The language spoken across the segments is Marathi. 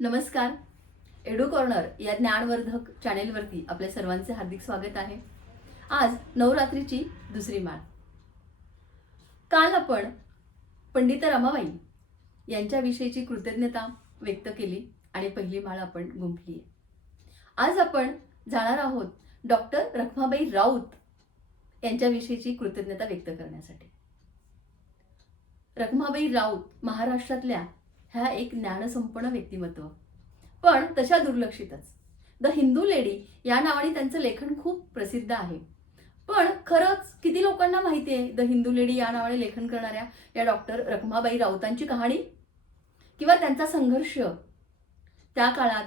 नमस्कार. एडू कॉर्नर या ज्ञानवर्धक चॅनेलवरती आपल्या सर्वांचे हार्दिक स्वागत आहे. आज नवरात्रीची दुसरी माळ. काल आपण पंडित रमाबाई यांच्याविषयीची कृतज्ञता व्यक्त केली आणि पहिली माळ आपण गुंफली. आज आपण जाणार आहोत डॉक्टर रखमाबाई राऊत यांच्याविषयीची कृतज्ञता व्यक्त करण्यासाठी. रखमाबाई राऊत महाराष्ट्रातल्या ह्या एक ज्ञानसंपन्न व्यक्तिमत्व, पण तशा दुर्लक्षितच. द हिंदू लेडी या नावाने त्यांचं लेखन खूप प्रसिद्ध आहे. पण खरंच किती लोकांना माहिती आहे द हिंदू लेडी या नावाने लेखन करणाऱ्या या डॉक्टर रखमाबाई राऊतांची कहाणी किंवा त्यांचा संघर्ष? त्या काळात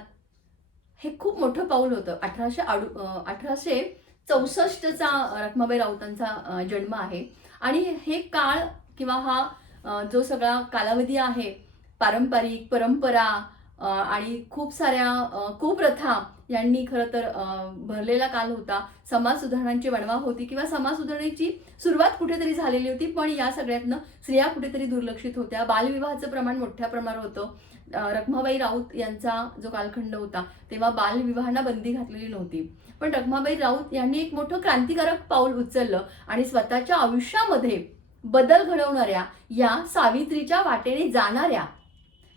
हे खूप मोठं पाऊल होतं. 1864चा रखमाबाई राऊतांचा जन्म आहे आणि हे काळ किंवा हा जो सगळा कालावधी आहे, पारंपरिक परंपरा आणि खूप साऱ्या कुप्रथा यांनी खरं तर भरलेला काल होता. समाज सुधारणांची वणवा होती किंवा समाज सुधारणेची सुरुवात कुठेतरी झालेली होती, पण या सगळ्यातनं स्त्रिया कुठेतरी दुर्लक्षित होत्या. बालविवाहाचं प्रमाण मोठ्या प्रमाणावर होतं. रखमाबाई राऊत यांचा जो कालखंड होता तेव्हा बालविवाहांना बंदी घातलेली नव्हती. पण रखमाबाई राऊत यांनी एक मोठं क्रांतिकारक पाऊल उचललं आणि स्वतःच्या आयुष्यामध्ये बदल घडवणाऱ्या या सावित्रीच्या वाटेने जाणाऱ्या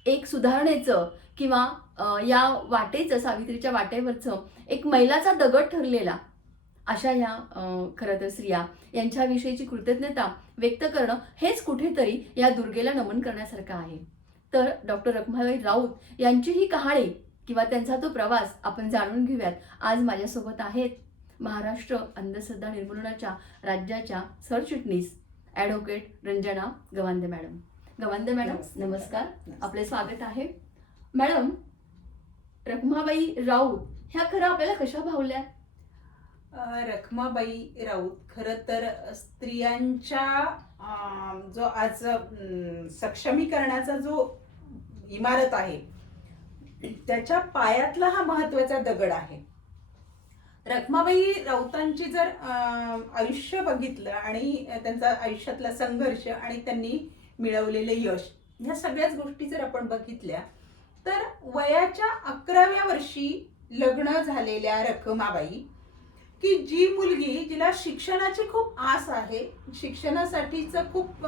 एक सुधारणेचं किंवा या वाटेचं, सावित्रीच्या वाटेवरचं एक मैलाचा दगड ठरलेला अशा ह्या खरं तर स्त्रिया यांच्याविषयीची कृतज्ञता व्यक्त करणं हेच कुठेतरी या दुर्गेला नमन करण्यासारखं आहे. तर डॉक्टर रखमाबाई राऊत यांची ही कहाणी किंवा त्यांचा तो प्रवास आपण जाणून घेऊयात. आज माझ्यासोबत आहेत महाराष्ट्र अंधश्रद्धा निर्मूलनाच्या राज्याच्या सरचिटणीस ॲडव्होकेट रंजना गवांदे मॅडम. गवांदे मॅडम नमस्कार, आपले स्वागत आहे. मॅडम, रखमाबाई राऊत ह्या खरं आपल्याला कशा भावल्या? रखमाबाई राऊत खरं तर स्त्रियांच्या जो आज सक्षमीकरणाचा जो इमारत आहे त्याच्या पायातला हा महत्वाचा दगड आहे. रखमाबाई राऊतांची जर आयुष्य बघितलं आणि त्यांचा आयुष्यातला संघर्ष आणि त्यांनी मिळवलेले यश, ह्या सगळ्याच गोष्टी जर आपण बघितल्या तर वयाच्या 11व्या वर्षी लग्न झालेल्या रखमाबाई, की जी मुलगी जिला शिक्षणाची खूप आस आहे, शिक्षणासाठीचं खूप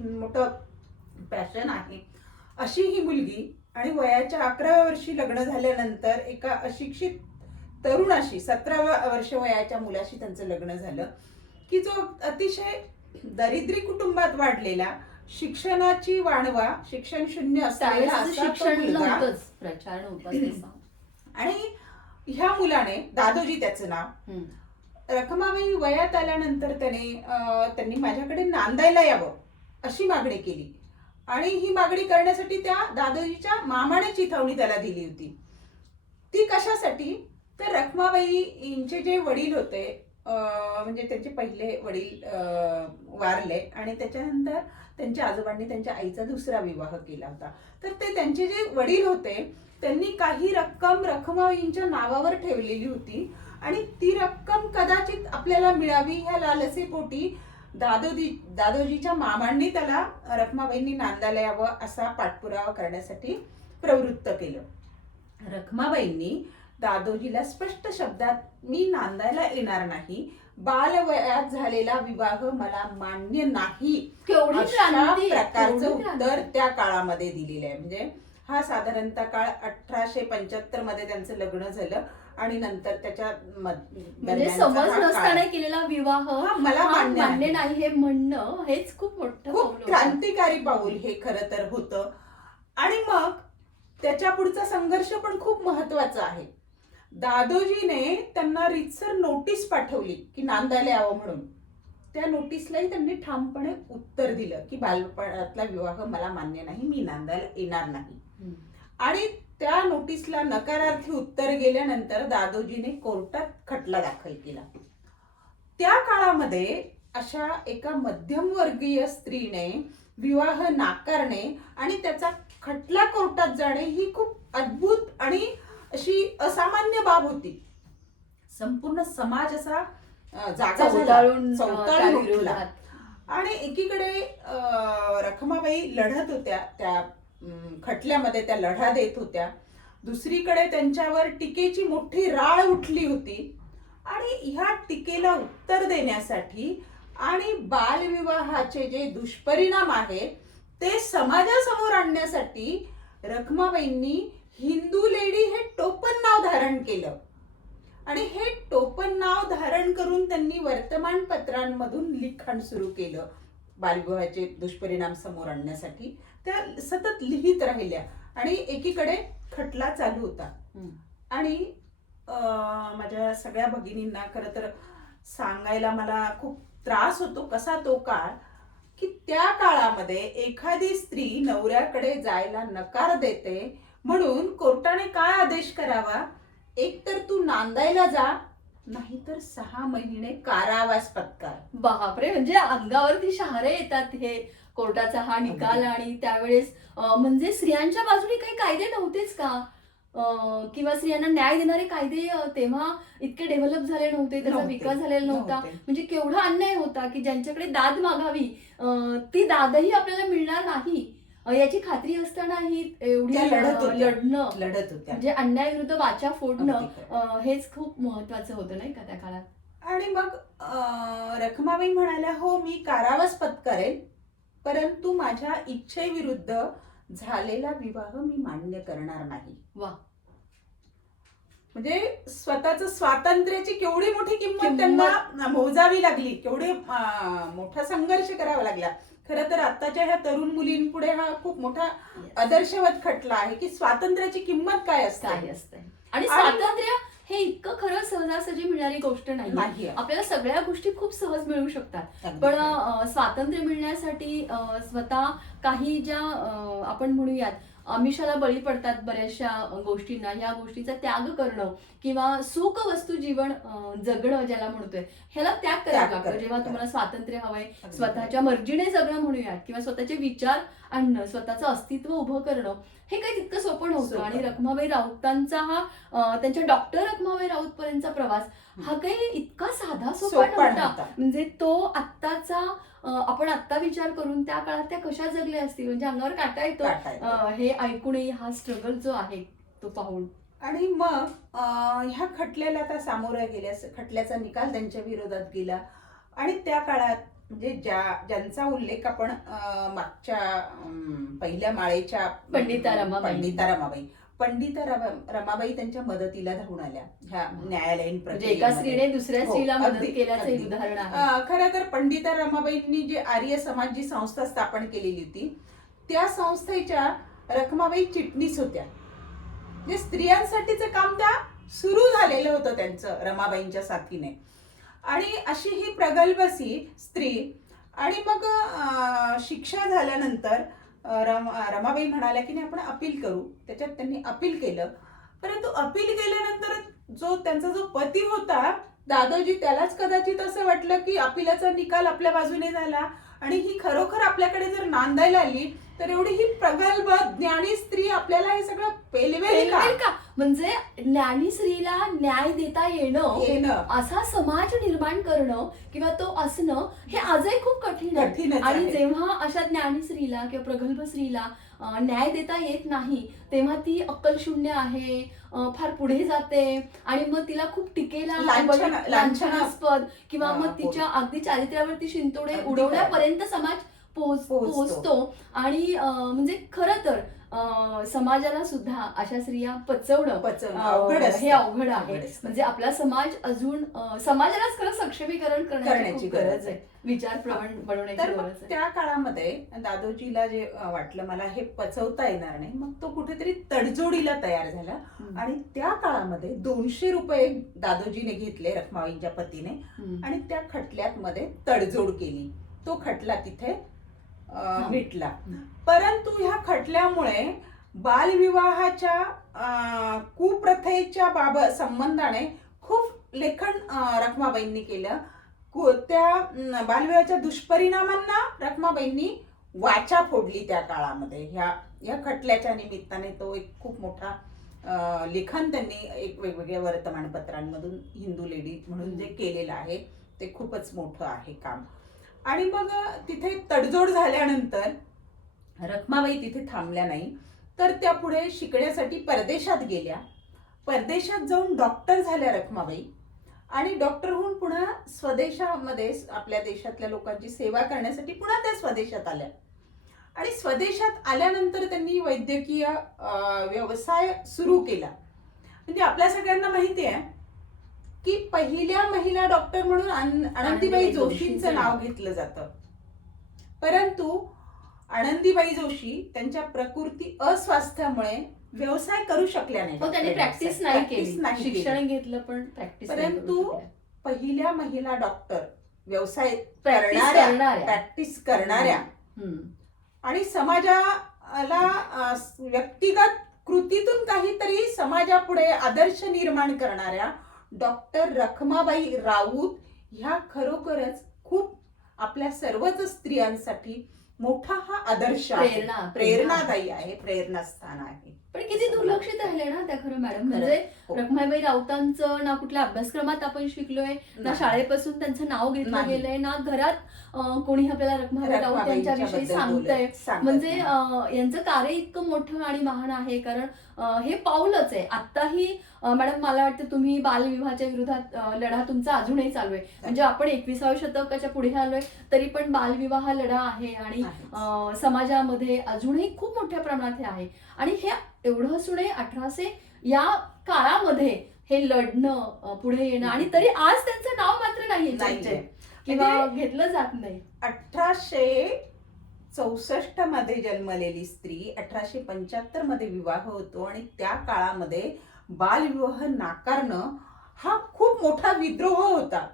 मोठं पॅशन आहे, अशी ही मुलगी आणि वयाच्या 11व्या वर्षी लग्न झाल्यानंतर एका अशिक्षित तरुणाशी, 17व्या वर्ष वयाच्या मुलाशी त्यांचं लग्न झालं, की जो अतिशय दरिद्री कुटुंबात वाढलेला, शिक्षणाची वाणवा, शिक्षण शून्य असलेला प्रचार नव्हता. आणि ह्या मुलाने, दादोजी त्याचं नाव, रखमाबाई वयात आल्यानंतर त्यांनी माझ्याकडे नांदायला यावं अशी मागणी केली आणि ही मागणी करण्यासाठी त्या दादोजीच्या मामाने चिथावणी त्याला दिली होती. ती कशासाठी? तर रखमाबाईंचे जे वडील होते, म्हणजे त्यांचे पहिले वडील वारले आणि त्याच्यानंतर त्यांच्या आजोबांनी त्यांच्या आईचा दुसरा विवाह केला होता. तर ते त्यांचे जे वडील होते त्यांनी काही रक्कम रखमाबाईंच्या नावावर ठेवलेली होती आणि ती रक्कम कदाचित आपल्याला मिळावी ह्या लालसेपोटी दादोजीच्या मामांनी त्याला रखमाबाईंनी नांदायला यावं असा पाठपुरावा करण्यासाठी प्रवृत्त केलं. रखमाबाईंनी दादोजीला स्पष्ट शब्दात, मी नांदायला येणार नाही, बालवयात झालेला विवाह मला मान्य नाही, अशा प्रकारचं उत्तर त्या काळामध्ये दिलेलं आहे. म्हणजे हा साधारणतः काळ 1875 मध्ये त्यांचं लग्न झालं आणि नंतर त्याच्या म्हणजे समज नसताना केलेला विवाह मला मान्य नाही हे म्हणणं हेच खूप मोठं, खूप क्रांतिकारी पाऊल हे खरं तर होतं. आणि मग त्याच्या पुढचा संघर्ष पण खूप महत्वाचा आहे. दादोजीने त्यांना रीतसर नोटीस पाठवली की नांदायला यावं म्हणून. त्या नोटीसलाही त्यांनी ठामपणे उत्तर दिलं की बालपणातला विवाह मला मान्य नाही, मी नांदायला येणार नाही. आणि त्या नोटीसला नकारार्थी उत्तर गेल्यानंतर दादोजीने कोर्टात खटला दाखल केला. त्या काळामध्ये अशा एका मध्यमवर्गीय स्त्रीने विवाह नाकारणे आणि त्याचा खटला कोर्टात जाणे ही खूप अद्भुत आणि अशी असामान्य बाब होती. संपूर्ण समाज असा जागा चौताळून उठला आणि एकीकडे रखमाबाई लढत होत्या त्या खटल्यामध्ये त्या लढा देत होत्या. दुसरीकडे त्यांच्यावर टीकेची मोठी राळ उठली होती आणि ह्या टीकेला उत्तर देण्यासाठी आणि बालविवाहाचे जे दुष्परिणाम आहेत ते समाजासमोर आणण्यासाठी रखमाबाईंनी हिंदू लेडी हे टोपण नाव धारण केलं आणि हे टोपण नाव धारण करून त्यांनी वर्तमानपत्रांमधून लिखाण सुरू केलं. बालविवाहाचे दुष्परिणाम समोर आणण्यासाठी त्या सतत लिहित राहिल्या आणि एकीकडे खटला चालू होता. आणि माझ्या सगळ्या भगिनींना खरं तर सांगायला मला खूप त्रास होतो कसा तो काळ, की त्या काळामध्ये एखादी स्त्री नवऱ्याकडे जायला नकार देते म्हणून कोर्टाने काय आदेश करावा, एक तर तू नांदायला जा, नाहीतर 6 महिने कारावास पत्कार. बापरे, म्हणजे अंगावरती शहारे येतात हे कोर्टाचा हा निकाल. आणि त्यावेळेस म्हणजे स्त्रियांच्या बाजूने काही कायदे नव्हतेच का? किंवा स्त्रियांना न्याय देणारे कायदे तेव्हा इतके डेव्हलप झाले नव्हते, त्याचा विकास झालेला नव्हता. म्हणजे केवढा अन्याय होता की ज्यांच्याकडे दाद मागावी ती दादही आपल्याला मिळणार नाही याची खात्री असतानाही एवढी लढणं लढत होत्या. म्हणजे अन्यायाविरुद्ध वाचा फोडणं हेच खूप महत्वाचं होतं नाही का त्या काळात. आणि मग रखमाबाई म्हणाल्या, हो मी कारावास पत्करेल, परंतु माझ्या इच्छेविरुद्ध झालेला विवाह मी मान्य करणार नाही. वा, म्हणजे स्वतःच स्वातंत्र्याची केवढी मोठी किंमत त्यांना मोजावी लागली, केवढे मोठा संघर्ष करावा लागला. खरं तर आताच्या ह्या तरुण मुलींपुढे हा खूप मोठा आदर्शवत खटला आहे की स्वातंत्र्याची किंमत काय असते. आणि स्वातंत्र्य हे इतकं खरं सहजासहजी मिळणारी गोष्ट नाही. आपल्याला सगळ्या गोष्टी खूप सहज मिळू शकतात, पण स्वातंत्र्य मिळण्यासाठी स्वतः काही ज्या आपण म्हणूयात आमिषाला बळी पडतात बऱ्याचशा गोष्टींना, ह्या गोष्टीचा त्याग करणं किंवा सुख वस्तू जीवन जगणं ज्याला म्हणतोय, ह्याला त्याग करावा लागतो. जेव्हा तुम्हाला स्वातंत्र्य हवंय, स्वतःच्या मर्जीने जगणं म्हणूयात किंवा स्वतःचे विचार आणणं, स्वतःचं अस्तित्व उभं करणं, हे काही तितकं सोपं नव्हतं. आणि रखमाबाई राऊतांचा हा त्यांच्या डॉक्टर रखमाबाई राऊत पर्यंतचा प्रवास हा काही इतका साधा सोपा नव्हता. म्हणजे तो आत्ताचा आपण आत्ता विचार करून त्या काळात त्या कशा जगल्या असतील, म्हणजे अंगावर काटा येतो हे ऐकूनही, हा स्ट्रगल जो आहे तो पाहून. आणि मग ह्या खटल्याला आता सामोऱ्या गेल्या, खटल्याचा निकाल त्यांच्या विरोधात गेला. आणि त्या काळात म्हणजे ज्यांचा उल्लेख आपण मागच्या पहिल्या माळेच्या पंडिता रमाबाई त्यांच्या मदतीला धावून आल्या ह्या न्यायालयीन प्रक्रियेमध्ये. एका स्त्रीने दुसऱ्या स्त्रीला मदत केल्याचं उदाहरण आहे. खरं तर पंडिता रमाबाईंनी जे आर्य समाज जी संस्था स्थापन केलेली होती, त्या संस्थेच्या रखमाबाई चिटणीस होत्या. जे स्त्रियांसाठीचं काम त्या सुरू झालेलं होतं त्यांचं रमाबाईंच्या साथीने. आणि अशी ही प्रगल्भसी स्त्री. आणि मग शिक्षा झाल्यानंतर रमाबाई म्हणाल्या की नाही आपण अपील करू. त्याच्यात त्यांनी अपील केलं, परंतु अपील केल्यानंतर त्यांचा जो पती होता दादोजी, त्यालाच कदाचित असं वाटलं की अपिलाचा निकाल आपल्या बाजूने झाला आणि ही खरोखर आपल्याकडे जर नांदायला आली तर एवढी ही प्रगल्भ ज्ञानी स्त्री आपल्याला हे सगळं पेलवेल का? म्हणजे ज्ञानी स्त्रीला न्याय देता येणं, असा समाज निर्माण करणं किंवा तो असणं हे आजही खूप कठीण आहे. आणि जेव्हा अशा ज्ञानी स्त्रीला किंवा प्रगल्भ स्त्रीला न्याय देता येत नाही तेव्हा ती अक्कलशून्य आहे, फार पुढे जाते आणि मग तिला खूप टीकेला, लांछनास्पद किंवा मग तिच्या अगदी चारित्र्यावरती शिंतोडे उडवण्यापर्यंत समाज पोहोचतो. आणि म्हणजे खरं तर समाजाला सुद्धा अशा स्त्रिया पचवणं हे अवघड आहे. म्हणजे आपला समाज अजून समाजालाच खरं सक्षमीकरण करण्याची गरज आहे, विचार बनवण्याची गरज आहे. त्या काळामध्ये दादोजीला जे वाटलं मला हे पचवता येणार नाही, मग तो कुठेतरी तडजोडीला तयार झाला. आणि त्या काळामध्ये 200 रुपये दादोजीने घेतले रखमाबाईंच्या पतीने आणि त्या खटल्यात मध्ये तडजोड केली. तो खटला तिथे मिटला. परंतु ह्या खटल्यामुळे बालविवाहाच्या कुप्रथेच्या बाबत संबंधाने खूप लेखन रखमाबाईंनी केलं. त्या बालविवाहाच्या दुष्परिणामांना रखमाबाईंनी वाचा फोडली त्या काळामध्ये. ह्या खटल्याच्या निमित्ताने तो एक खूप मोठा लेखन त्यांनी एक वेगवेगळ्या वर्तमानपत्रांमधून हिंदू लेडी म्हणून जे केलेलं आहे ते खूपच मोठं आहे काम. आणि मग तिथे तडजोड झाल्यानंतर रखमाबाई तिथे थांबल्या नाही, तर त्या पुढे शिकण्यासाठी परदेशात गेल्या. परदेशात जाऊन डॉक्टर झाल्या रखमाबाई, आणि डॉक्टर होऊन पुन्हा स्वदेशामध्ये आपल्या देशातल्या लोकांची सेवा करण्यासाठी पुन्हा त्या स्वदेशात आल्या. आणि स्वदेशात आल्यानंतर त्यांनी वैद्यकीय व्यवसाय सुरू केला. म्हणजे आपल्या सगळ्यांना माहिती आहे की पहिल्या महिला डॉक्टर म्हणून आनंदीबाई जोशींचं नाव घेतलं जातं. परंतु आनंदीबाई जोशी त्यांच्या प्रकृती अस्वास्थ्यामुळे व्यवसाय करू शकल्या नाही. त्यांनी प्रॅक्टिस नाही केली, शिक्षण घेतलं पण प्रॅक्टिस. परंतु पहिल्या महिला डॉक्टर व्यवसाय करणाऱ्या, प्रॅक्टिस करणाऱ्या आणि समाजाला व्यक्तिगत कृतीतून काहीतरी समाजापुढे आदर्श निर्माण करणाऱ्या डॉक्टर रखमाबाई राऊत ह्या खरोखरच खूप आपल्या सर्वच स्त्रियांसाठी मोठा हा आदर्श आहे, प्रेरणादायी आहे, प्रेरणास्थान आहे. पण किती दुर्लक्षित राहिले ना त्या खरं मॅडम. म्हणजे रखमाबाई राऊतांचं ना कुठल्या अभ्यासक्रमात आपण शिकलोय, ना शाळेपासून त्यांचं नाव घेतलं गेलंय, ना घरात कोणी आपल्याला रखमाबाई राऊत यांच्याविषयी सांगतंय. म्हणजे यांचं कार्य इतकं मोठं आणि महान आहे. कारण हे पाऊलच आहे. आत्ताही मॅडम मला वाटतं तुम्ही बालविवाहाच्या विरोधात लढा तुमचा अजूनही चालू आहे. म्हणजे आपण 21व्या शतकाच्या पुढे आलोय तरी पण बालविवाह लढा आहे आणि समाजामध्ये अजूनही खूप मोठ्या प्रमाणात हे आहे. आणि हे एवढं असूनही 1800 या काळामध्ये हे लढणं, पुढे येणं, आणि तरी आज त्यांचं नाव मात्र नाहीये किंवा घेतलं जात नाही. 1864 मध्ये जन्मलेली स्त्री 1875 मध्ये विवाह होतो आणि त्या काळामध्ये बालविवाह नाकारणं हा खूप मोठा विद्रोह होता,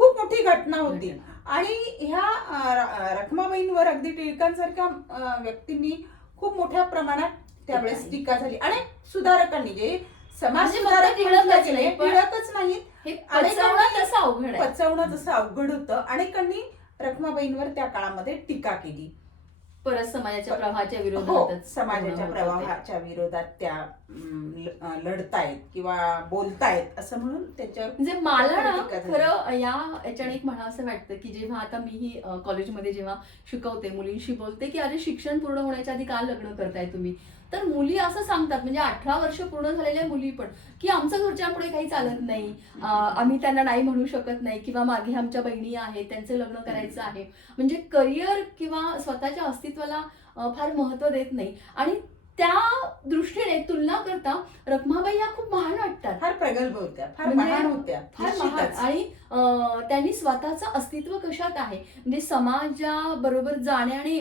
खूप मोठी घटना होती. आणि ह्या रखमाबाईंवर अगदी टिळकांसारख्या व्यक्तींनी खूप मोठ्या प्रमाणात त्यावेळेस टीका झाली. अनेक सुधारकांनी जे समाज सुधारक टिळकच नाहीत, पचवणं जसं अवघड होतं, अनेकांनी रखमाबाईंवर त्या काळामध्ये टीका केली. परत समाजाच्या प्रवाहाच्या विरोधात, समाजाच्या प्रवाहाच्या विरोधात त्या लढतायत किंवा बोलतायत असं म्हणून त्याच्यावर. म्हणजे मला ना खरं याच्याने एक म्हणा असं वाटतं की जेव्हा आता मीही कॉलेजमध्ये जेव्हा शिकवते, मुलींशी बोलते की अरे शिक्षण पूर्ण होण्याच्या आधी का लग्न करताय तुम्ही, तर मुली असं सांगतात, म्हणजे 18 वर्ष पूर्ण झालेल्या मुली पण, की आमचं घरच्यांपुढे काही चालत नाही, आम्ही त्यांना नाही म्हणू शकत नाही, किंवा मागे आमच्या बहिणी आहेत त्यांचं लग्न करायचं आहे. म्हणजे करिअर किंवा स्वतःच्या अस्तित्वाला फार महत्व देत नाही. आणि त्या दृष्टीने तुलना करता रखमाबाई ह्या खूप महान वाटतात, फार प्रगल्भ होत्या, फार महान होत्या, फार महान. आणि त्यांनी स्वतःचं अस्तित्व कशात आहे, म्हणजे समाजाबरोबर जाण्याने,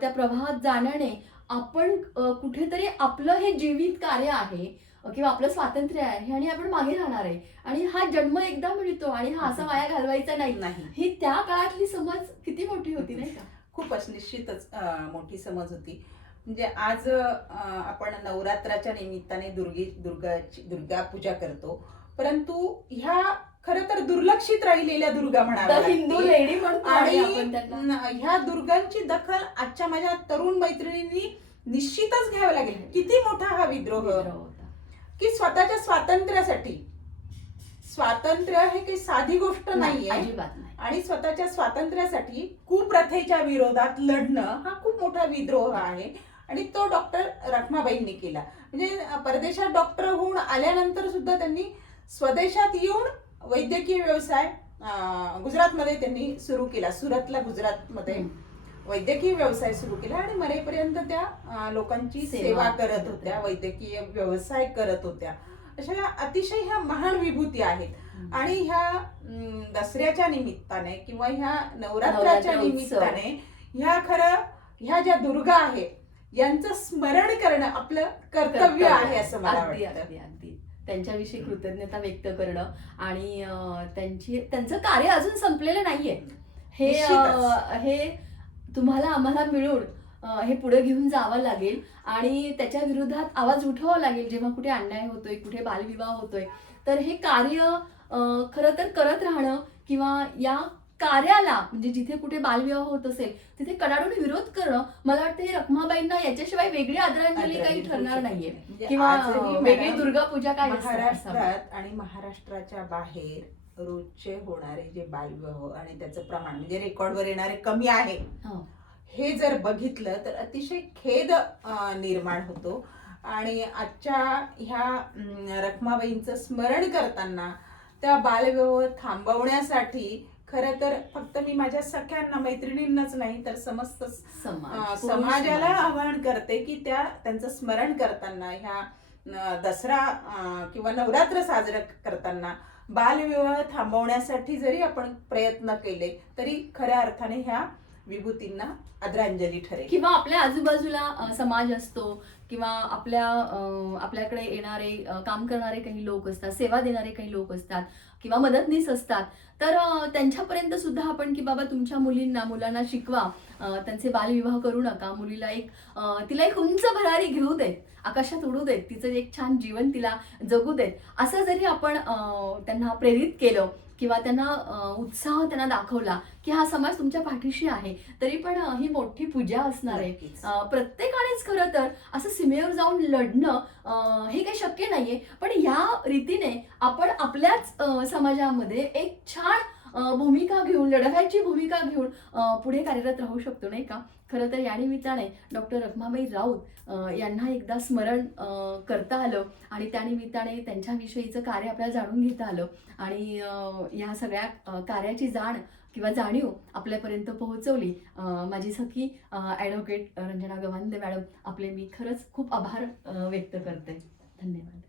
त्या प्रवाहात जाण्याने आपण कुठेतरी आपलं हे जीवित कार्य आहे किंवा आपलं स्वातंत्र्य आहे आणि आपण मागे राहणार आहे. आणि हा जन्म एकदा मिळतो आणि हा असा वाया घालवायचा नाही. ही त्या काळातली समज किती मोठी होती नाही का? खूपच निश्चितच मोठी समज होती. म्हणजे आज आपण नवरात्राच्या निमित्ताने दुर्गा पूजा करतो, परंतु ह्या खरं तर दुर्लक्षित राहिलेल्या दुर्गा म्हणाव्या हिंदू लेडी म्हणतो. आणि ह्या दुर्गांची दखल आजच्या माझ्या तरुण मैत्रिणींनी निश्चितच घ्यावी लागेल. किती मोठा हा विद्रोह होता की स्वतःच्या स्वातंत्र्यासाठी, स्वातंत्र्य हे काही साधी गोष्ट नाहीये, आणि स्वतःच्या स्वातंत्र्यासाठी कुप्रथेच्या विरोधात लढणं हा खूप मोठा विद्रोह आहे. आणि तो डॉक्टर रखमाबाईंनी केला. म्हणजे परदेशात डॉक्टर होऊन आल्यानंतर सुद्धा त्यांनी स्वदेशात येऊन वैद्यकीय व्यवसाय गुजरातमध्ये त्यांनी सुरू केला. सुरतला, गुजरातमध्ये वैद्यकीय व्यवसाय सुरू केला आणि मरेपर्यंत त्या लोकांची सेवा करत होत्या, वैद्यकीय व्यवसाय करत होत्या. अशा अतिशय ह्या महान विभूती आहेत. आणि ह्या दसऱ्याच्या निमित्ताने किंवा ह्या नवरात्राच्या निमित्ताने ह्या ज्या दुर्गा आहेत यांचं स्मरण करणं आपलं कर्तव्य आहे असं मला वाटतं. त्यांच्याविषयी कृतज्ञता व्यक्त करणं आणि त्यांचं कार्य अजून संपलेलं नाहीये, हे तुम्हाला आम्हाला मिळून हे पुढे घेऊन जावं लागेल आणि त्याच्या विरोधात आवाज उठवावा लागेल. जेव्हा कुठे अन्याय होतोय, कुठे बालविवाह होतोय, तर हे कार्य खरं तर करत राहणं किंवा या कार्याला, म्हणजे जिथे कुठे बालविवाह होत असेल तिथे कडाडून विरोध करणं, मला वाटतं हे रखमाबाईंना याच्याशिवाय वेगळी आदरांजली काही ठरणार नाहीये किंवा वेगळी दुर्गा पूजा काय. महाराष्ट्रात आणि महाराष्ट्राच्या बाहेर रोजचे होणारे जे बालविवाह आणि त्याचं प्रमाण म्हणजे रेकॉर्डवर येणारे कमी आहे, हे जर बघितलं तर अतिशय खेद निर्माण होतो. आणि आजच्या ह्या रखमाबाईंचं स्मरण करताना त्या बालविवाह थांबवण्यासाठी खरं तर फक्त मी माझ्या सख्यांना मैत्रिणींनाच नाही तर समस्त समाज, समाजाला समाज. आवाहन करते की त्यांचं स्मरण करताना ह्या दसरा किंवा नवरात्र साजरं करताना बालविवाह थांबवण्यासाठी जरी आपण प्रयत्न केले तरी खऱ्या अर्थाने ह्या विभूतींना आदरांजली ठरेल. किंवा आपल्या आजूबाजूला समाज असतो किंवा आपल्याकडे येणारे काम करणारे काही लोक असतात, सेवा देणारे काही लोक असतात किंवा मदतनीस असतात, तर त्यांच्यापर्यंत सुद्धा आपण की बाबा तुमच्या मुलांना शिकवा, त्यांचे बालविवाह करू नका, मुलीला तिला एक उंच भरारी घेऊ देत, आकाशात उडू देत, तिचं एक छान जीवन तिला जगू देत, असं जरी आपण त्यांना प्रेरित केलं किंवा त्यांना उत्साह त्यांना दाखवला की हा समाज तुमच्या पाठीशी आहे, तरी पण ही मोठी पूजा असणार आहे. नक्कीच. प्रत्येकानेच खरं तर असं सीमेवर जाऊन लढणं हे काही शक्य नाहीये, पण या रीतीने आपण आपल्याच समाजामध्ये एक छान भूमिका घेऊन, लढवायची भूमिका घेऊन पुढे कार्यरत राहू शकतो, नाही का? खरं तर या निमित्ताने डॉक्टर रखमाबाई राऊत यांना एकदा स्मरण करता आलं आणि त्या निमित्ताने त्यांच्याविषयीचं कार्य आपल्याला जाणून घेता आलं आणि या सगळ्या कार्याची किंवा जाणीव आपल्यापर्यंत पोहोचवली. माझी सखी ॲडव्होकेट रंजना गवांदे मॅडम, आपले मी खरंच खूप आभार व्यक्त करते. धन्यवाद.